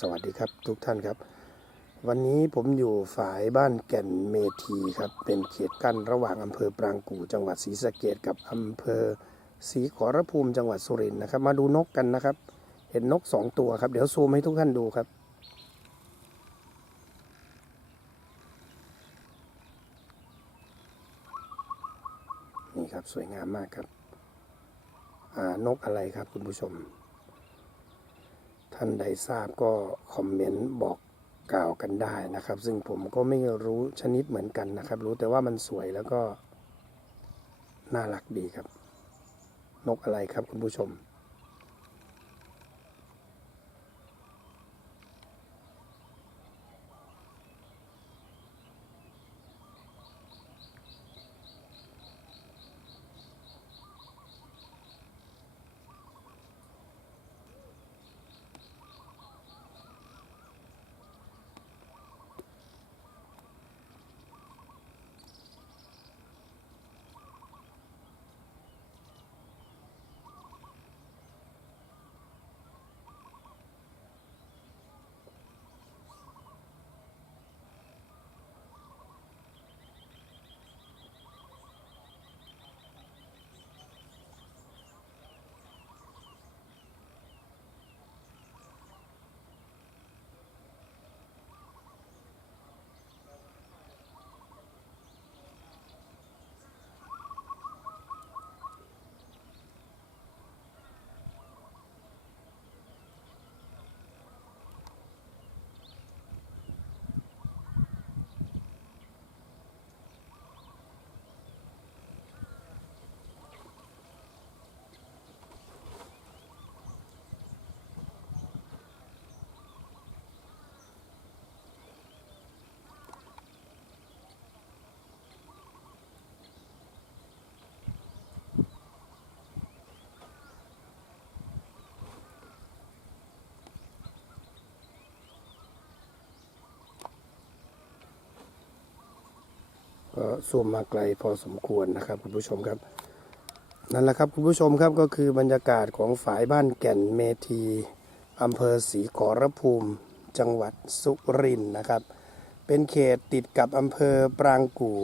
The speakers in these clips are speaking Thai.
สวัสดีครับทุกท่านครับ วันนี้ผมอยู่ฝ่ายบ้านแก่นเมทีครับ เป็นเขตกั้นระหว่างอำเภอปรางกู่จังหวัดศรีสะเกดกับอำเภอศรีขอรภูมิจังหวัดสุรินทร์นะครับ มาดูนกกันนะครับ เห็นนกสองตัวครับ เดี๋ยวซูมให้ทุกท่านดูครับ นี่ครับสวยงามมากครับนกอะไรครับคุณผู้ชม ท่านใดทราบก็คอมเมนต์บอกกล่าวกันได้นะครับ ซึ่งผมก็ไม่รู้ชนิดเหมือนกันนะครับ รู้แต่ว่ามันสวยแล้วก็น่ารักดีครับ นกอะไรครับคุณผู้ชม ก็ซูมมาไกลพอสมควรนะครับคุณผู้ชมครับ นั่นแหละครับคุณผู้ชมครับก็คือบรรยากาศของฝายบ้านแก่นเมทีอำเภอศรีขอรภูมิ จังหวัดสุรินทร์นะครับ เป็นเขตติดกับอำเภอปรางกู่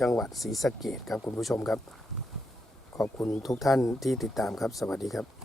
จังหวัดศรีสะเกดครับคุณผู้ชมครับ ขอบคุณทุกท่านที่ติดตามครับ สวัสดีครับ